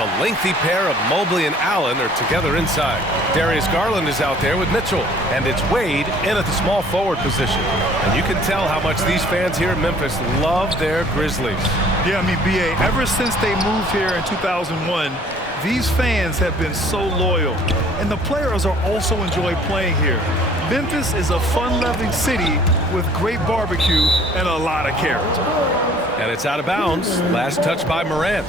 The lengthy pair of Mobley and Allen are together inside. Darius Garland is out there with Mitchell, and it's Wade in at the small forward position. And you can tell how much these fans here in Memphis love their Grizzlies. Yeah, I mean, B.A., ever since they moved here in 2001, these fans have been so loyal, and the players are also enjoy playing here. Memphis is a fun-loving city with great barbecue and a lot of character. And it's out of bounds. Last touch by Morant.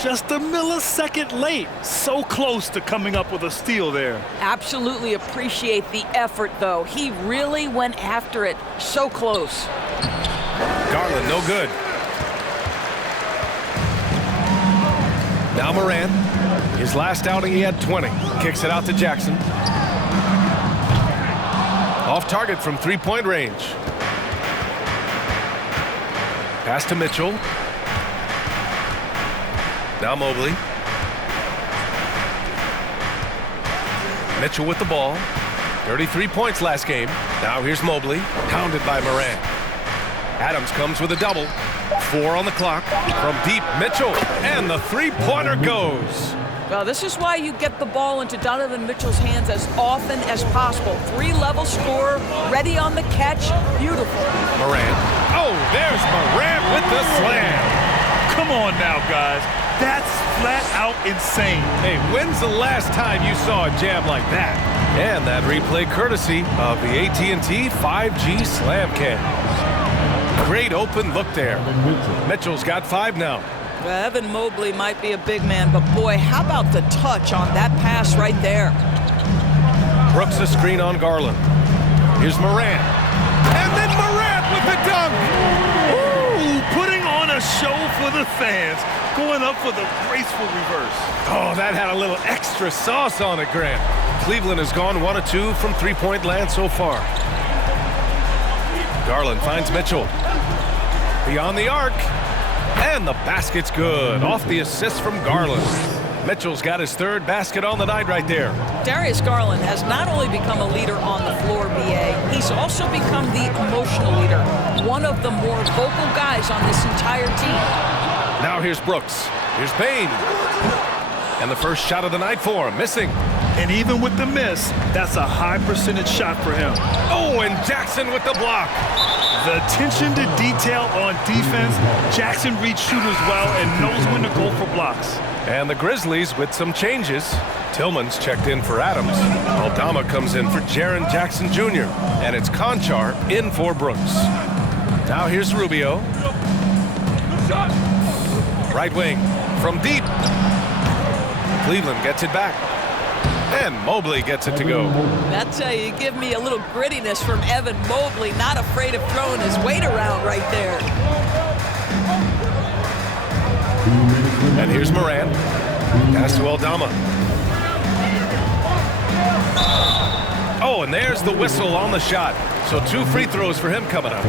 Just a millisecond late. So close to coming up with a steal there. Absolutely appreciate the effort, though. He really went after it. So close. Garland, no good. Now Morant. His last outing, he had 20. Kicks it out to Jackson. Off target from three-point range. Pass to Mitchell. Now Mobley. Mitchell with the ball. 33 points last game. Now here's Mobley, pounded by Morant. Adams comes with a double. 4 on the clock. From deep, Mitchell, and the three-pointer goes. Well, this is why you get the ball into Donovan Mitchell's hands as often as possible. 3-level scorer, ready on the catch. Beautiful. Morant. Oh, there's Morant with the slam. Come on now, guys. That's flat out insane. Hey, when's the last time you saw a jam like that? And that replay courtesy of the AT&T 5G Slam Cam. Great open look there. Mitchell's got 5 now. Well, Evan Mobley might be a big man, but boy, how about the touch on that pass right there? Brooks a screen on Garland. Here's Morant. And then Morant with the dunk. Ooh, putting on a show for the fans. Going up for the graceful reverse. Oh, that had a little extra sauce on it, Grant. Cleveland has gone 1 of 2 from three-point land so far. Garland finds Mitchell. Beyond the arc. And the basket's good. Off the assist from Garland. Mitchell's got his 3rd basket on the night right there. Darius Garland has not only become a leader on the floor, B.A., he's also become the emotional leader. One of the more vocal guys on this entire team. Now here's Brooks. Here's Payne. And the first shot of the night for him, missing. And even with the miss, that's a high percentage shot for him. Oh, and Jackson with the block. The attention to detail on defense. Jackson reads shooters well and knows when to go for blocks. And the Grizzlies with some changes. Tillman's checked in for Adams. Aldama comes in for Jaren Jackson Jr. And it's Conchar in for Brooks. Now here's Rubio. Right wing from deep. Cleveland gets it back. And Mobley gets it to go. That's how you give me a little grittiness from Evan Mobley, not afraid of throwing his weight around right there. And here's Morant. Pass to Aldama. Oh, and there's the whistle on the shot. So 2 free throws for him coming up.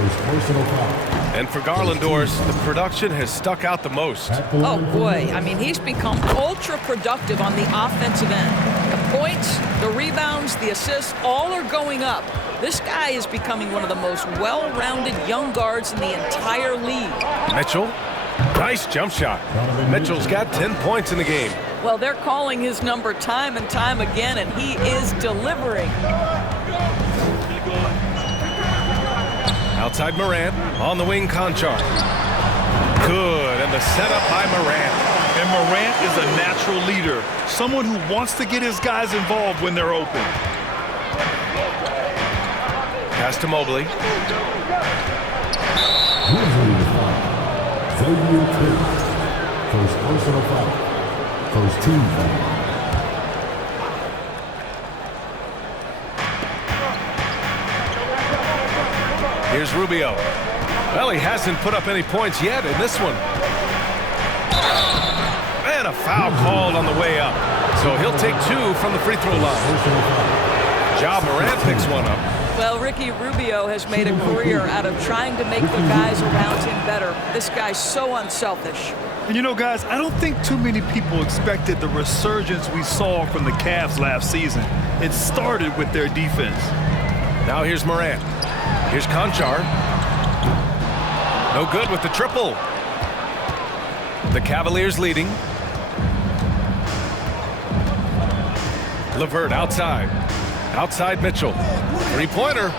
And for Garlandors, the production has stuck out the most. Oh, boy. I mean, he's become ultra productive on the offensive end. The points, the rebounds, the assists, all are going up. This guy is becoming one of the most well-rounded young guards in the entire league. Mitchell, nice jump shot. Mitchell's got 10 points in the game. Well, they're calling his number time and time again, and he is delivering. Outside Morant, on the wing Conchar. Good, and the setup by Morant. And Morant is a natural leader, someone who wants to get his guys involved when they're open. Pass to Mobley. First personal foul. First team foul. Here's Rubio. Well, he hasn't put up any points yet in this one. And a foul called on the way up. So he'll take 2 from the free throw line. Ja Morant picks one up. Well, Ricky Rubio has made a career out of trying to make the guys around him better. This guy's so unselfish. And you know, guys, I don't think too many people expected the resurgence we saw from the Cavs last season. It started with their defense. Now here's Morant. Here's Conchar. No good with the triple. The Cavaliers leading. LeVert outside. Outside Mitchell. Three-pointer.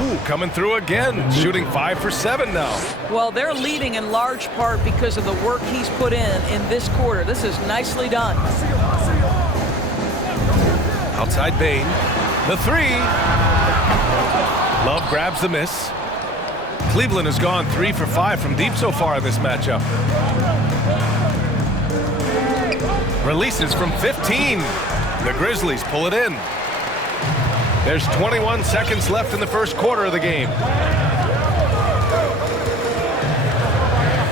Ooh, coming through again. Shooting 5 for 7 now. Well, they're leading in large part because of the work he's put in this quarter. This is nicely done. Outside Bane. The three. Love grabs the miss. Cleveland has gone 3 for 5 from deep so far in this matchup. Releases from 15. The Grizzlies pull it in. There's 21 seconds left in the first quarter of the game.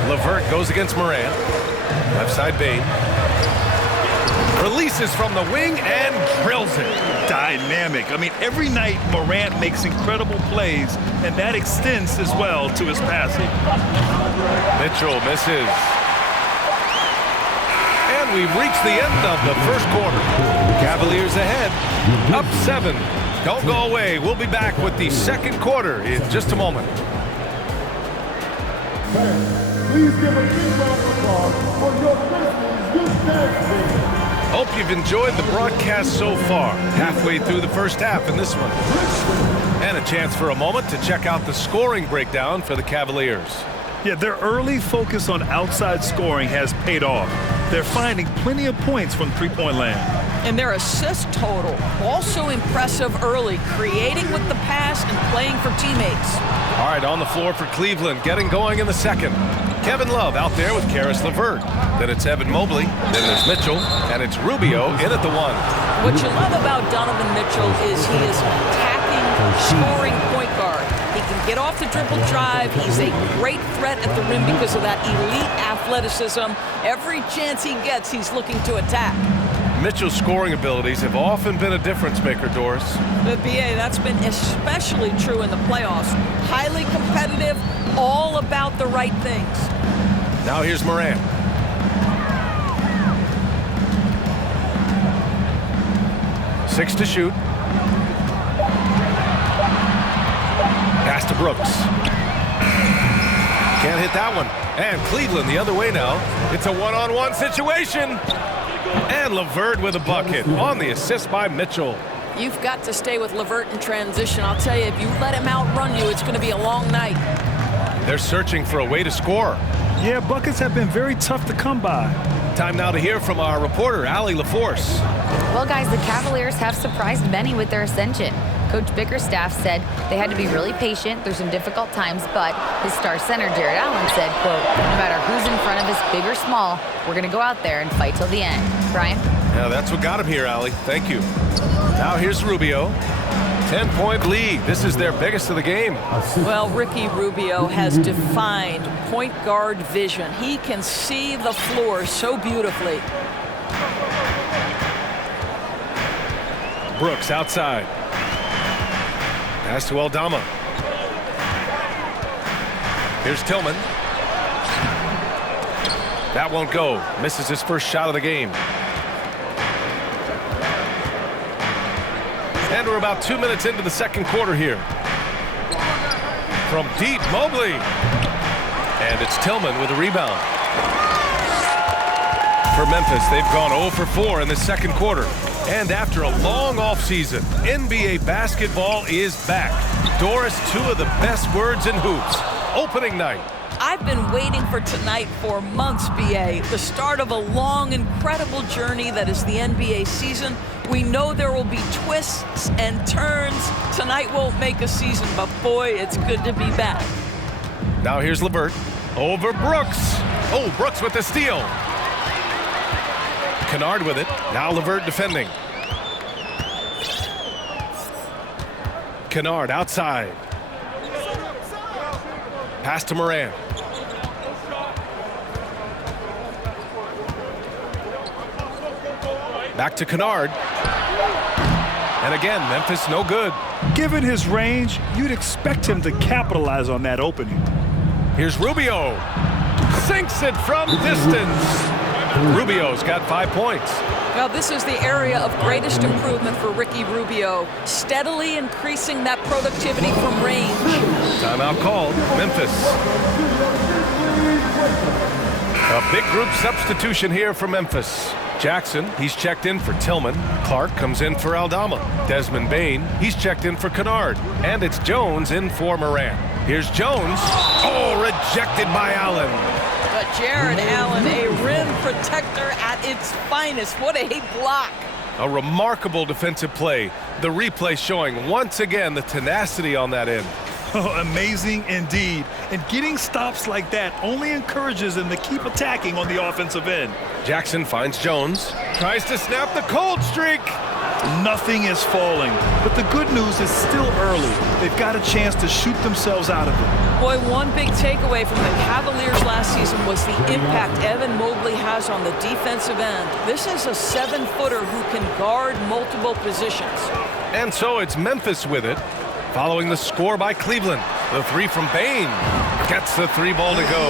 LeVert goes against Morant. Left side Bane. Releases from the wing and drills it. Dynamic. I mean, every night Morant makes incredible plays, and that extends as well to his passing. Mitchell misses. And we've reached the end of the first quarter. Cavaliers ahead, up 7. Don't go away. We'll be back with the second quarter in just a moment. Please give a big round of applause for your Grizzlies Youth Dance Team. Hope you've enjoyed the broadcast so far. Halfway through the first half in this one. And a chance for a moment to check out the scoring breakdown for the Cavaliers. Yeah, their early focus on outside scoring has paid off. They're finding plenty of points from three-point land. And their assist total, also impressive early, creating with the pass and playing for teammates. All right, on the floor for Cleveland, getting going in the second. Kevin Love out there with Caris LeVert. Then it's Evan Mobley. Then there's Mitchell. And it's Rubio in at the 1. What you love about Donovan Mitchell is he is an attacking, scoring point guard. He can get off the dribble drive. He's a great threat at the rim because of that elite athleticism. Every chance he gets, he's looking to attack. Mitchell's scoring abilities have often been a difference maker, Doris. But BA, that's been especially true in the playoffs. Highly competitive, all about the right things. Now here's Morant. Six to shoot. Pass to Brooks. Can't hit that one. And Cleveland the other way now. It's a one-on-one situation. And LeVert with a bucket on the assist by Mitchell. You've got to stay with LeVert in transition. I'll tell you, if you let him outrun you, it's going to be a long night. They're searching for a way to score. Yeah, buckets have been very tough to come by. Time now to hear from our reporter, Allie LaForce. Well, guys, the Cavaliers have surprised many with their ascension. Coach Bickerstaff said they had to be really patient through some difficult times, but his star center, Jared Allen, said, quote, no matter who's in front of us, big or small, we're going to go out there and fight till the end. Brian? Yeah, that's what got him here, Allie. Thank you. Now here's Rubio. 10-point lead. This is their biggest of the game. Well, Ricky Rubio has defined point guard vision. He can see the floor so beautifully. Brooks outside. Pass to Aldama. Here's Tillman. That won't go. Misses his first shot of the game. And we're about 2 minutes into the second quarter here. From deep, Mobley. And it's Tillman with a rebound. For Memphis, they've gone 0 for 4 in the second quarter. And after a long offseason, NBA basketball is back. Doris, 2 of the best words in hoops. Opening night. I've been waiting for tonight for months, BA. The start of a long, incredible journey that is the NBA season. We know there will be twists and turns. Tonight won't make a season, but boy, it's good to be back. Now here's LeVert. Over Brooks. Oh, Brooks with the steal. Kennard with it. Now LeVert defending. Kennard outside. Pass to Morant. Back to Kennard. And again, Memphis no good. Given his range, you'd expect him to capitalize on that opening. Here's Rubio. Sinks it from distance. Rubio's got 5 points. Now, this is the area of greatest improvement for Ricky Rubio, steadily increasing that productivity from range. Timeout called. Memphis. A big group substitution here for Memphis. Jackson, he's checked in for Tillman. Clark comes in for Aldama. Desmond Bane, he's checked in for Kennard. And it's Jones in for Moran. Here's Jones. Oh, rejected by Allen. But Jared Allen, a rim protector at its finest. What a block. A remarkable defensive play. The replay showing once again the tenacity on that end. Amazing indeed. And getting stops like that only encourages them to keep attacking on the offensive end. Jackson finds Jones. Tries to snap the cold streak. Nothing is falling. But the good news is still early. They've got a chance to shoot themselves out of it. Boy, one big takeaway from the Cavaliers last season was the impact Evan Mobley has on the defensive end. This is a 7-footer who can guard multiple positions. And so it's Memphis with it. Following the score by Cleveland. The three from Bane. Gets the 3 ball to go.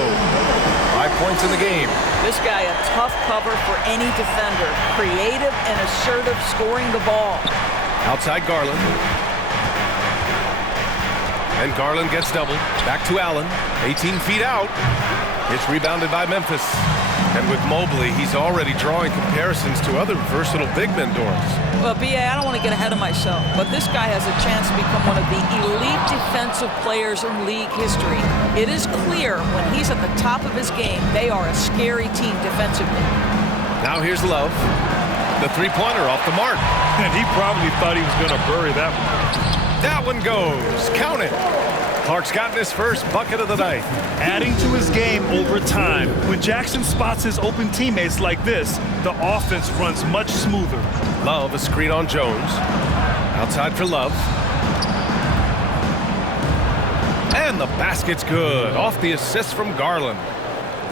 5 points in the game. This guy a tough cover for any defender. Creative and assertive scoring the ball. Outside Garland. And Garland gets doubled. Back to Allen. 18 feet out. It's rebounded by Memphis. And with Mobley, he's already drawing comparisons to other versatile big men, Doris. Well, B.A., I don't want to get ahead of myself, but this guy has a chance to become one of the elite defensive players in league history. It is clear when he's at the top of his game, they are a scary team defensively. Now here's Love. The 3-pointer off the mark. And he probably thought he was going to bury that one. That one goes. Count it. Clark's gotten his first bucket of the night. Adding to his game over time. When Jackson spots his open teammates like this, the offense runs much smoother. Love, a screen on Jones. Outside for Love. And the basket's good. Off the assist from Garland.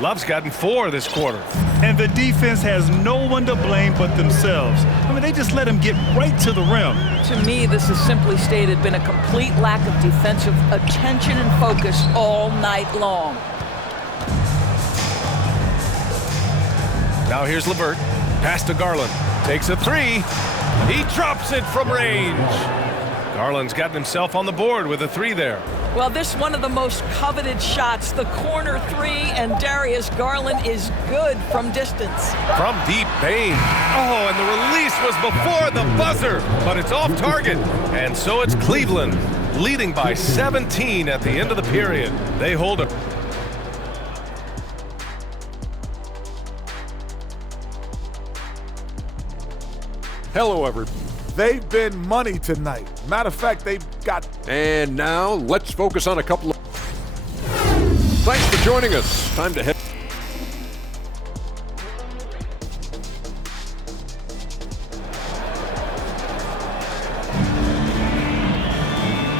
Love's gotten 4 this quarter. And the defense has no one to blame but themselves. I mean, they just let him get right to the rim. To me, this is simply stated been a complete lack of defensive attention and focus all night long. Now here's LeVert. Pass to Garland. Takes a 3. He drops it from range. Garland's gotten himself on the board with a 3 there. Well, this is one of the most coveted shots, the corner 3, and Darius Garland is good from distance. From deep, Bane. Oh, and the release was before the buzzer, but it's off target. And so it's Cleveland, leading by 17 at the end of the period. They hold it. Hello, everybody. They've been money tonight. Matter of fact, they've got... And now, let's focus on a couple of... Thanks for joining us. Time to head...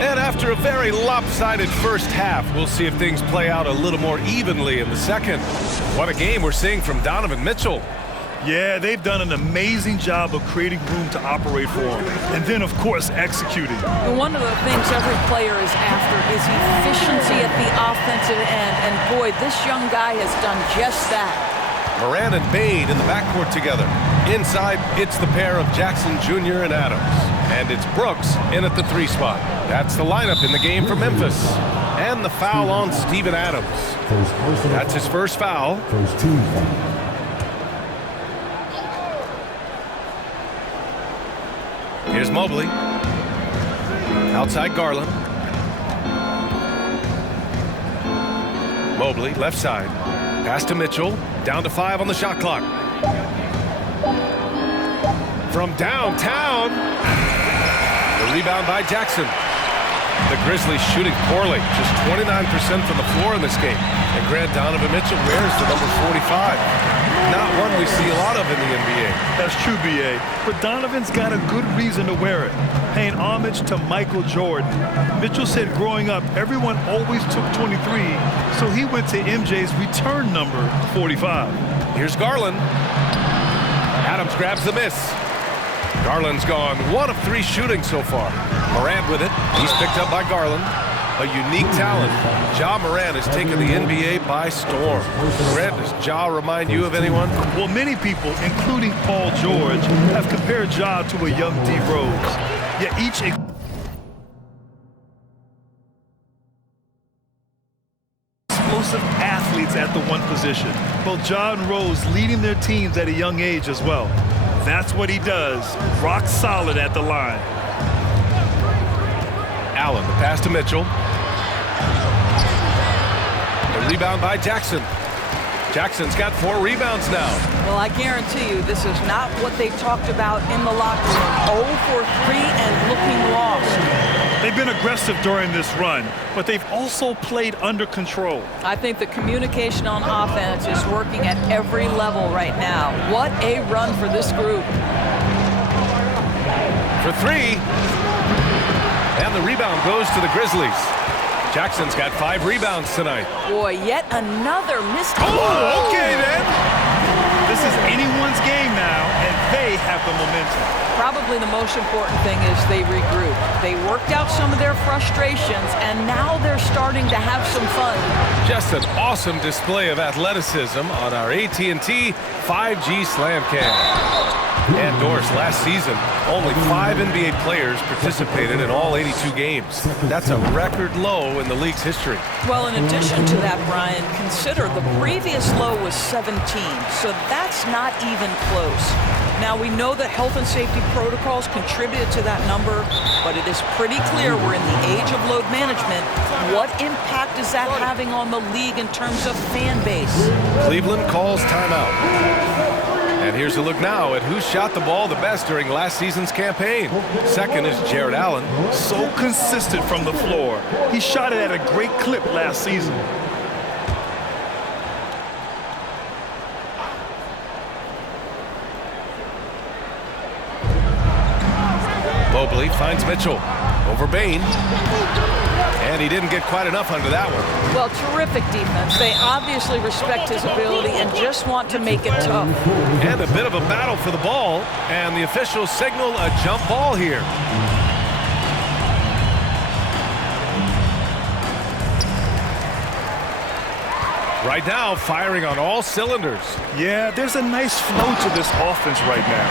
And after a very lopsided first half, we'll see if things play out a little more evenly in the second. What a game we're seeing from Donovan Mitchell. Yeah, they've done an amazing job of creating room to operate for him. And then, of course, executing. And one of the things every player is after is efficiency at the offensive end. And boy, this young guy has done just that. Moran and Bane in the backcourt together. Inside, it's the pair of Jackson Jr. and Adams. And it's Brooks in at the 3 spot. That's the lineup in the game for Memphis. And the foul on Steven Adams. That's his first foul. First team foul. Here's Mobley. Outside Garland. Mobley, left side. Pass to Mitchell. Down to 5 on the shot clock. From downtown. The rebound by Jackson. The Grizzlies shooting poorly. Just 29% from the floor in this game. And Grant Donovan Mitchell wears the number 45. Not one we see a lot of in the NBA. That's true, B.A. But Donovan's got a good reason to wear it, paying homage to Michael Jordan. Mitchell said growing up, everyone always took 23, so he went to MJ's return number, 45. Here's Garland. Adams grabs the miss. Garland's gone 1 of 3 shooting so far. Morant with it. He's picked up by Garland. A unique talent. Ja Morant has taken the NBA by storm. Grant, does Ja remind you of anyone? Well, many people, including Paul George, have compared Ja to a young D. Rose. Yet each explosive athletes at the one position. Well, John Rose leading their teams at a young age as well. That's what he does. Rock solid at the line. Allen, the pass to Mitchell. The rebound by Jackson. Jackson's got 4 rebounds now. Well, I guarantee you this is not what they talked about in the locker room. 0 for 3 and looking lost. They've been aggressive during this run, but they've also played under control. I think the communication on offense is working at every level right now. What a run for this group. For 3. And the rebound goes to the Grizzlies. Jackson's got 5 rebounds tonight. Boy, yet another missed. Oh, okay then. This is anyone's game now, and they have the momentum. Probably the most important thing is they regroup. They worked out some of their frustrations, and now they're starting to have some fun. Just an awesome display of athleticism on our AT&T 5G Slam Cam. And Doris, last season, only 5 NBA players participated in all 82 games. That's a record low in the league's history. Well, in addition to that, Brian, consider the previous low was 17, so that's not even close. Now, we know that health and safety protocols contributed to that number, but it is pretty clear we're in the age of load management. What impact is that having on the league in terms of fan base? Cleveland calls timeout. And here's a look now at who shot the ball the best during last season's campaign. Second is Jared Allen. So consistent from the floor. He shot it at a great clip last season. Mobley finds Mitchell over Bane. And he didn't get quite enough under that one. Well, terrific defense. They obviously respect his ability and just want to make it tough. And a bit of a battle for the ball. And the officials signal a jump ball here. Right now, firing on all cylinders. Yeah, there's a nice flow to this offense right now.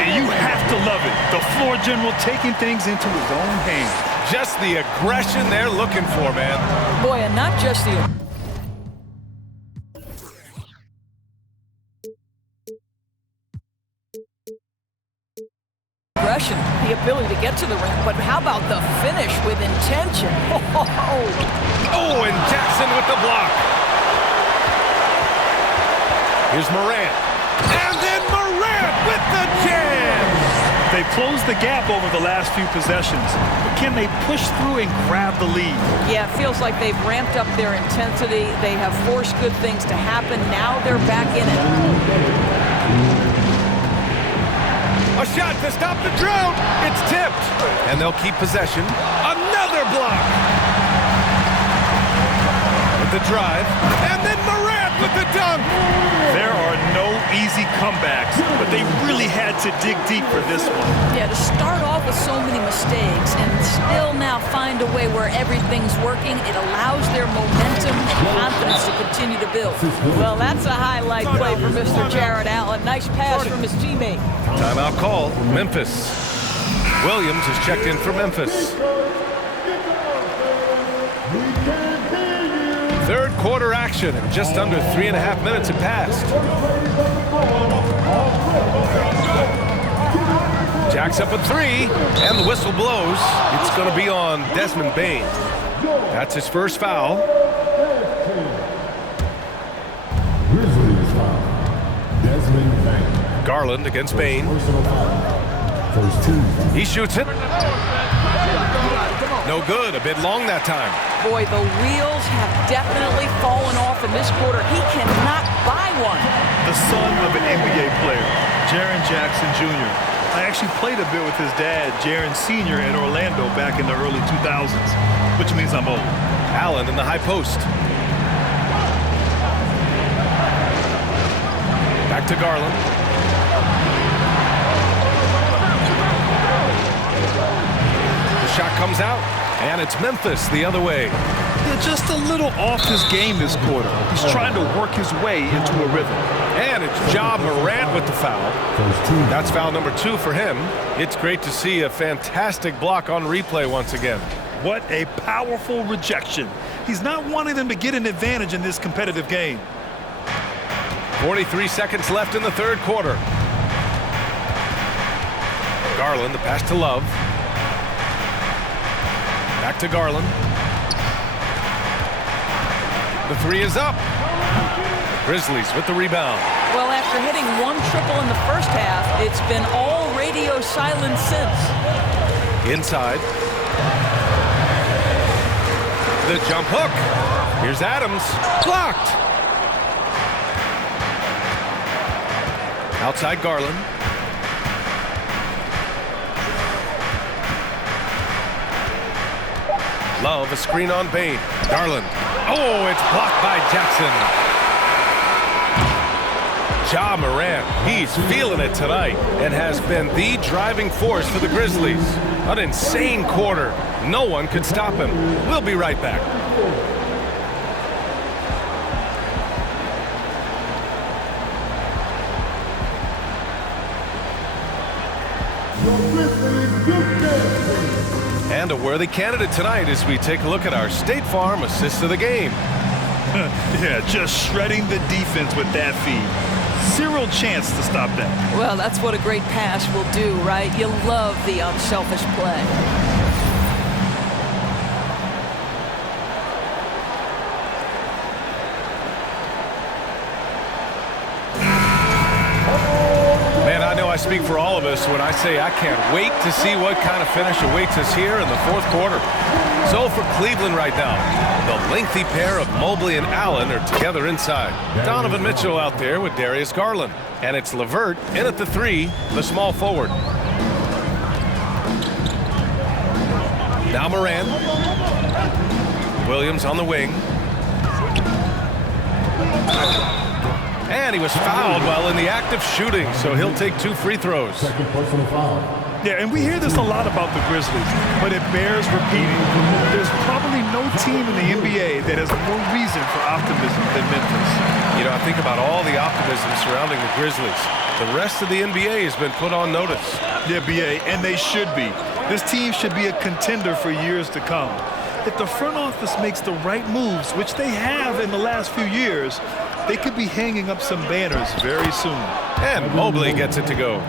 And you have to love it. The floor general taking things into his own hands. Just the aggression they're looking for, man. Boy, and not just the aggression, the ability to get to the rim, but how about the finish with intention? Oh, and Jackson with the block. Here's Morant. And then Morant with the jam. They've closed the gap over the last few possessions, but can they push through and grab the lead? Yeah, it feels like they've ramped up their intensity. They have forced good things to happen. Now they're back in it. A shot to stop the drought. It's tipped. And they'll keep possession. Another block. With the drive. And then Morant with the dunk. There are no easy comebacks, but they really had to dig deep for this one. Yeah, to start off with so many mistakes and still now find a way where everything's working, it allows their momentum and confidence to continue to build. Well, that's a highlight play for Mr. Jared Allen. Nice pass from his teammate. Timeout call, Memphis. Williams is checked in for Memphis. Third quarter action, and just under 3.5 minutes have passed. Jack's up a 3, and the whistle blows. It's going to be on Desmond Bane. That's his first foul. Grizzlies foul. Desmond Bane. Garland against Bane. First team. He shoots it. No good, a bit long that time. Boy, the wheels have definitely fallen off in this quarter. He cannot buy one. The son of an NBA player, Jaren Jackson Jr. I actually played a bit with his dad, Jaren Sr. in Orlando back in the early 2000s, which means I'm old. Allen in the high post. Back to Garland. The shot comes out, and it's Memphis the other way. Yeah, just a little off his game this quarter. He's trying to work his way into a rhythm. And it's Ja Morant with the foul. That's foul number 2 for him. It's great to see a fantastic block on replay once again. What a powerful rejection. He's not wanting them to get an advantage in this competitive game. 43 seconds left in the third quarter. Garland, the pass to Love. Back to Garland. The three is up. Grizzlies with the rebound. Well, after hitting one triple in the first half, it's been all radio silence since. Inside. The jump hook. Here's Adams. Blocked. Outside Garland. Love, a screen on Bane. Garland. Oh, it's blocked by Jackson. Ja Morant, he's feeling it tonight and has been the driving force for the Grizzlies. An insane quarter. No one could stop him. We'll be right back. And a worthy candidate tonight as we take a look at our State Farm assist of the game. Yeah, just shredding the defense with that feed. Zero chance to stop that. Well, that's what a great pass will do, right? You love the unselfish play. Man, I know I speak for all of us when I say I can't wait to see what kind of finish awaits us here in the fourth quarter. So for Cleveland right now, the lengthy pair of Mobley and Allen are together inside. Donovan Mitchell out there with Darius Garland. And it's LeVert in at the three, the small forward. Now Morant. Williams on the wing. And he was fouled while in the act of shooting, so he'll take 2 free throws. Second personal foul. Yeah, and we hear this a lot about the Grizzlies, but it bears repeating. There's probably no team in the NBA that has more reason for optimism than Memphis. You know, I think about all the optimism surrounding the Grizzlies. The rest of the NBA has been put on notice. Yeah, BA, and they should be. This team should be a contender for years to come. If the front office makes the right moves, which they have in the last few years, they could be hanging up some banners very soon. And Mobley gets it to go.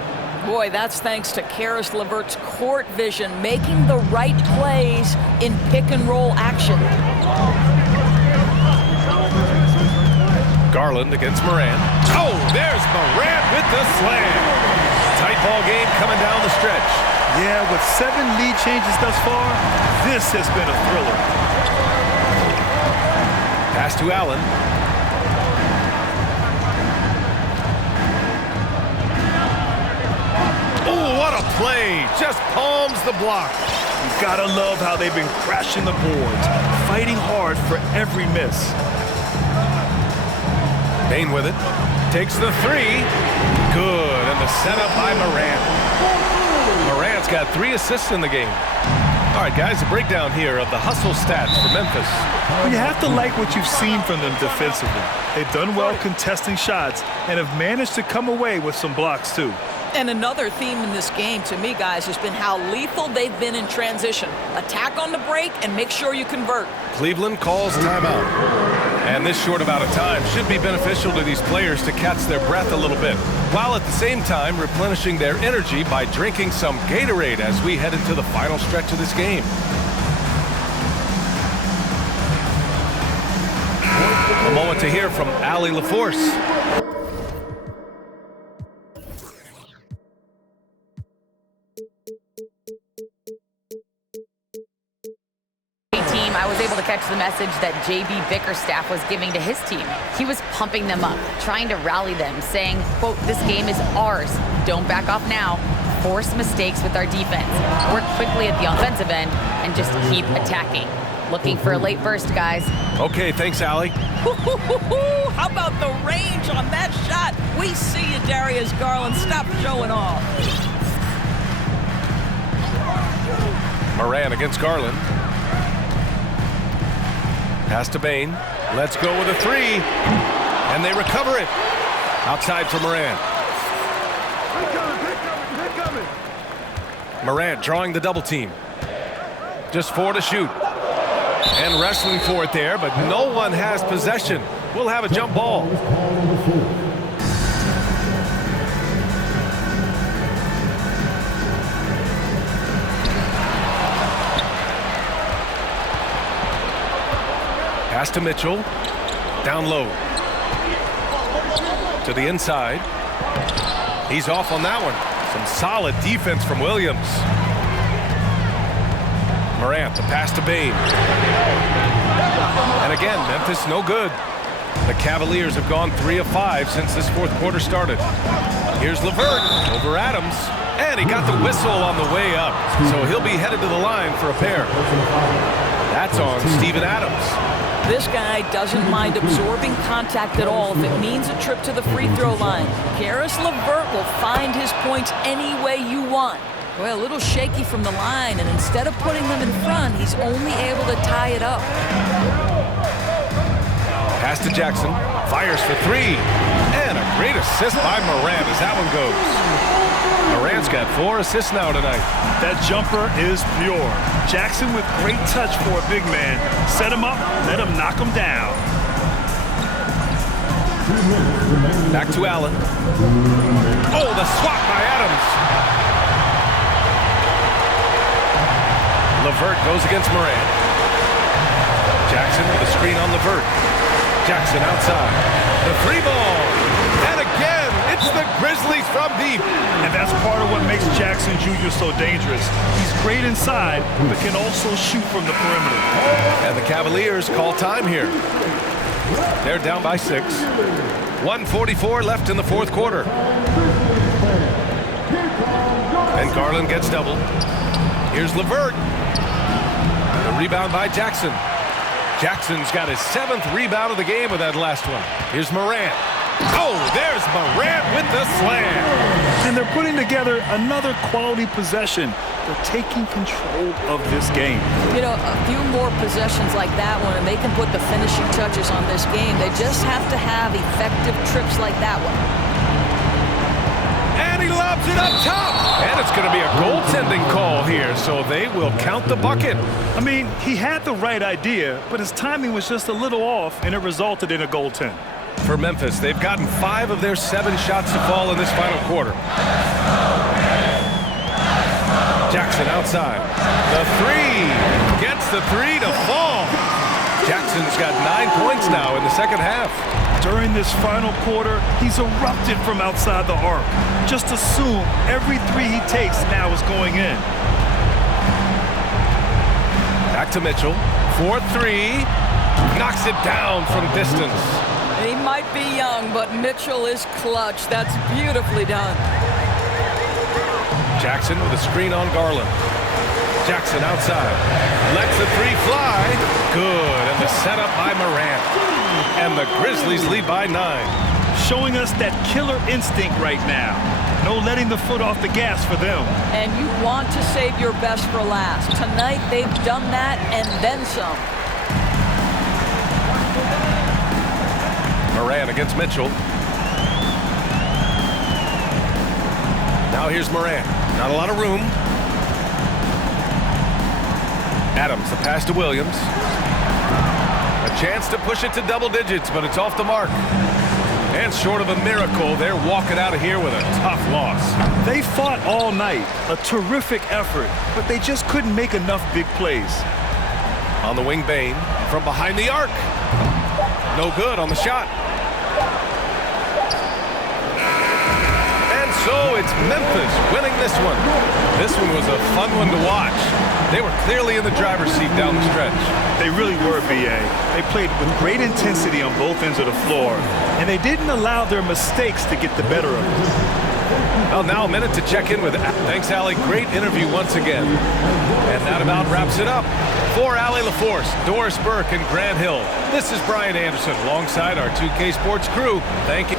Boy, that's thanks to Karis LeVert's court vision, making the right plays in pick-and-roll action. Garland against Morant. Oh, there's Morant with the slam. Tight ball game coming down the stretch. Yeah, with 7 lead changes thus far, this has been a thriller. Pass to Allen. Oh, what a play. Just palms the block. You gotta love how they've been crashing the boards, fighting hard for every miss. Bane with it. Takes the three. Good. And the setup by Morant. Morant's got 3 assists in the game. All right, guys, a breakdown here of the hustle stats for Memphis. You have to like what you've seen from them defensively. They've done well contesting shots and have managed to come away with some blocks, too. And another theme in this game, to me, guys, has been how lethal they've been in transition. Attack on the break and make sure you convert. Cleveland calls timeout. And this short amount of time should be beneficial to these players to catch their breath a little bit, while at the same time replenishing their energy by drinking some Gatorade as we head into the final stretch of this game. A moment to hear from Allie LaForce. I was able to catch the message that J.B. Bickerstaff was giving to his team. He was pumping them up, trying to rally them, saying, quote, "This game is ours. Don't back off now. Force mistakes with our defense. Work quickly at the offensive end and just keep attacking." Looking for a late burst, guys. Okay, thanks, Allie. How about the range on that shot? We see you, Darius Garland. Stop showing off. Morant against Garland. Pass to Bane. Let's go with a three. And they recover it. Outside for Morant. Morant drawing the double team. Just 4 to shoot. And wrestling for it there, but no one has possession. We'll have a jump ball. Pass to Mitchell. Down low. To the inside. He's off on that one. Some solid defense from Williams. Morant, the pass to Bane. And again, Memphis no good. The Cavaliers have gone 3 of 5 since this fourth quarter started. Here's LeVert over Adams. And he got the whistle on the way up. So he'll be headed to the line for a pair. That's on Steven Adams. This guy doesn't mind absorbing contact at all if it means a trip to the free throw line. Caris LeVert will find his points any way you want. Well, a little shaky from the line, and instead of putting them in front, he's only able to tie it up. Pass to Jackson. Fires for 3. And a great assist by Morant as that one goes. Morant's got 4 assists now tonight. That jumper is pure. Jackson with great touch for a big man. Set him up, let him knock him down. Back to Allen. Oh, the swat by Adams. LeVert goes against Morant. Jackson with a screen on LeVert. Jackson outside. The 3 ball. And again, it's the Grizzlies from deep. And that's part of what makes Jackson Jr. so dangerous. He's great inside, but can also shoot from the perimeter. And the Cavaliers call time here. They're down by 6. 1:44 left in the fourth quarter. And Garland gets doubled. Here's LeVert. The rebound by Jackson. Jackson's got his 7th rebound of the game with that last one. Here's Morant. Oh, there's Morant with the slam. And they're putting together another quality possession. They're taking control of this game. You know, a few more possessions like that one, and they can put the finishing touches on this game. They just have to have effective trips like that one. And he lobs it up top. And it's going to be a goaltending call here, so they will count the bucket. I mean, he had the right idea, but his timing was just a little off, and it resulted in a goaltend. For Memphis, they've gotten 5 of their 7 shots to fall in this final quarter. Jackson outside. The 3. Gets the 3 to fall. Jackson's got 9 points now in the second half. During this final quarter, he's erupted from outside the arc. Just assume every 3 he takes now is going in. Back to Mitchell. 4-3. Knocks it down from distance. He might be young, but Mitchell is clutch. That's beautifully done. Jackson with a screen on Garland. Jackson outside. Lets the 3 fly. Good. And the setup by Morant. And the Grizzlies lead by 9. Showing us that killer instinct right now. No letting the foot off the gas for them. And you want to save your best for last. Tonight, they've done that and then some. Morant against Mitchell. Now here's Morant. Not a lot of room. Adams, the pass to Williams. A chance to push it to double digits, but it's off the mark. And short of a miracle, they're walking out of here with a tough loss. They fought all night. A terrific effort, but they just couldn't make enough big plays. On the wing, Bane. From behind the arc. No good on the shot. And so it's Memphis winning this one. This one was a fun one to watch. They were clearly in the driver's seat down the stretch. They really were, B.A. They played with great intensity on both ends of the floor, and they didn't allow their mistakes to get the better of them. Well, now a minute to check in with. Thanks, Allie. Great interview once again. And that about wraps it up. For Allie LaForce, Doris Burke, and Grant Hill, this is Brian Anderson alongside our 2K Sports crew. Thank you.